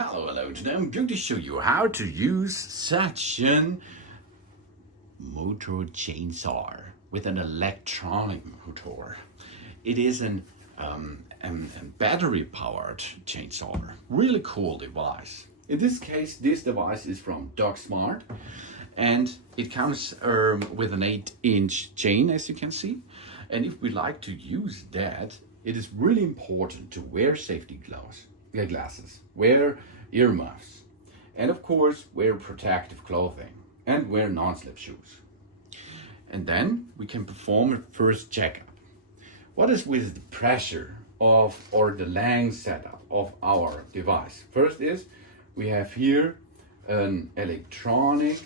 Hello, today I'm going to show you how to use such an motor chainsaw with an electronic motor. It is a battery powered chainsaw, really cool device. In this case, this device is from DocSmart and it comes with an 8-inch chain, as you can see. And if we like to use that, it is really important to wear safety glasses, wear earmuffs, and of course wear protective clothing and wear non-slip shoes. And then we can perform a first checkup. What is with the pressure or the length setup of our device? First is we have here an electronic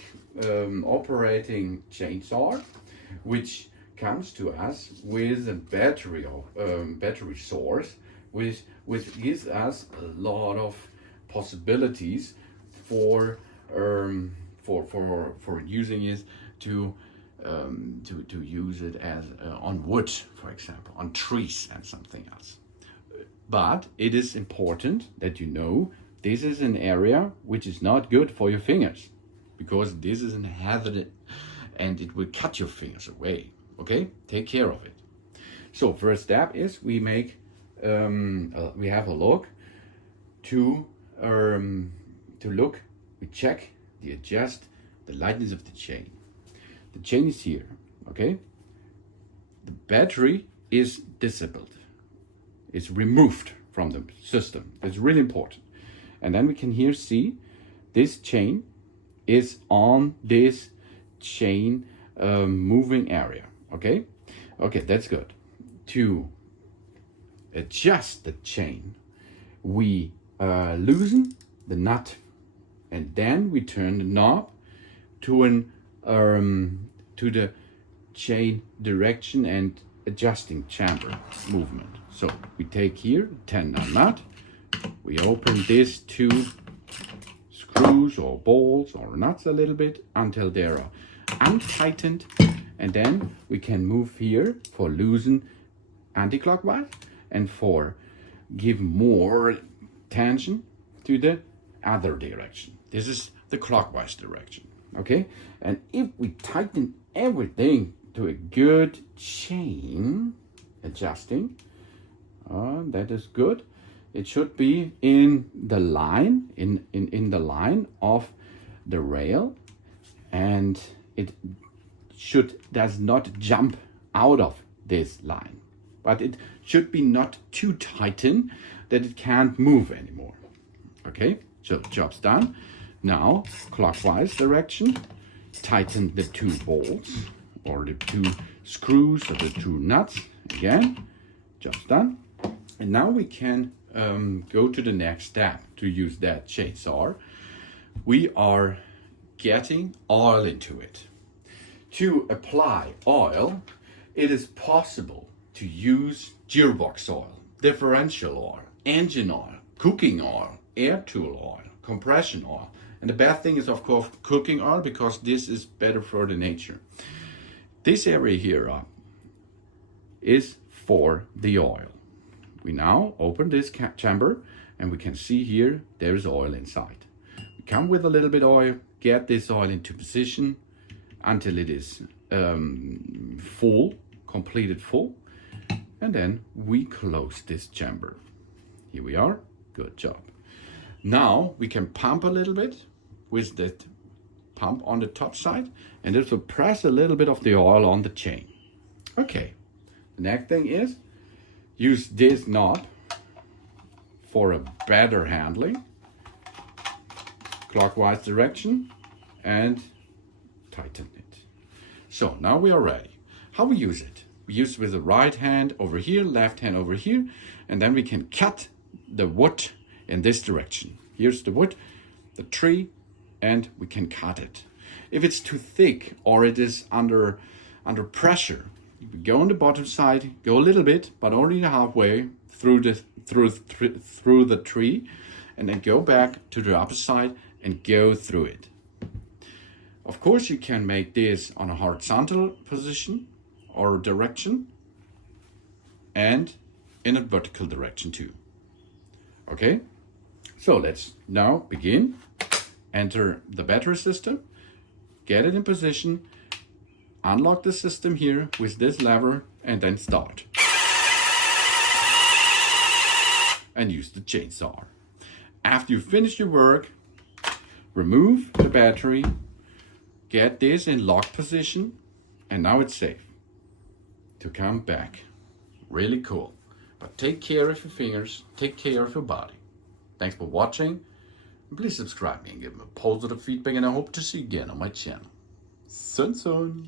operating chainsaw, which comes to us with a battery source, which gives us a lot of possibilities for using it to use it as on wood, for example, on trees and something else. But it is important that you know this is an area which is not good for your fingers, because this is a hazard and it will cut your fingers away. Okay, take care of it. So first step is we have a look we check adjust the lightness of the chain. The chain is here, okay? The battery is disabled. It's removed from the system. It's really important. And then we can here see this chain is on this chain moving area, okay? Okay, that's good. To adjust the chain, we loosen the nut and then we turn the knob to the chain direction and adjusting chamber movement. So we take here 10-9 nut, we open these two screws or bolts or nuts a little bit until they are untightened, and then we can move here for loosen anti-clockwise and for give more tension to the other direction. This is the clockwise direction, okay? And if we tighten everything to a good chain adjusting, that is good. It should be in the line, in the line of the rail, and it does not jump out of this line, but it should be not too tightened that it can't move anymore. Okay, so job's done. Now clockwise direction, tighten the two bolts or the two screws or the two nuts again. Job's done. And now we can go to the next step to use that chainsaw. We are getting oil into it. To apply oil, it is possible to use gearbox oil, differential oil, engine oil, cooking oil, air tool oil, compression oil. And the bad thing is, of course, cooking oil, because this is better for the nature. This area here is for the oil. We now open this chamber and we can see here there is oil inside. We come with a little bit of oil, get this oil into position until it is full, completed full, and then we close this chamber. Here we are. Good job. Now we can pump a little bit with the pump on the top side, and it will press a little bit of the oil on the chain. Okay, the next thing is use this knob for a better handling, clockwise direction, and tighten it. So now we are ready. How we use it? We use it with the right hand over here, left hand over here, and then we can cut the wood in this direction. Here's the wood, the tree, and we can cut it. If it's too thick or it is under pressure, we go on the bottom side, go a little bit, but only halfway through the tree, and then go back to the upper side and go through it. Of course, you can make this on a horizontal position or direction, and in a vertical direction too. Okay, So let's now begin. Enter the battery system, get it in position, unlock the system here with this lever, and then start. And use the chainsaw. After you finish your work, remove the battery, get this in lock position, and now it's safe to come back. Really cool. But take care of your fingers, take care of your body. Thanks for watching. Please subscribe me and give me positive feedback, and I hope to see you again on my channel. Soon.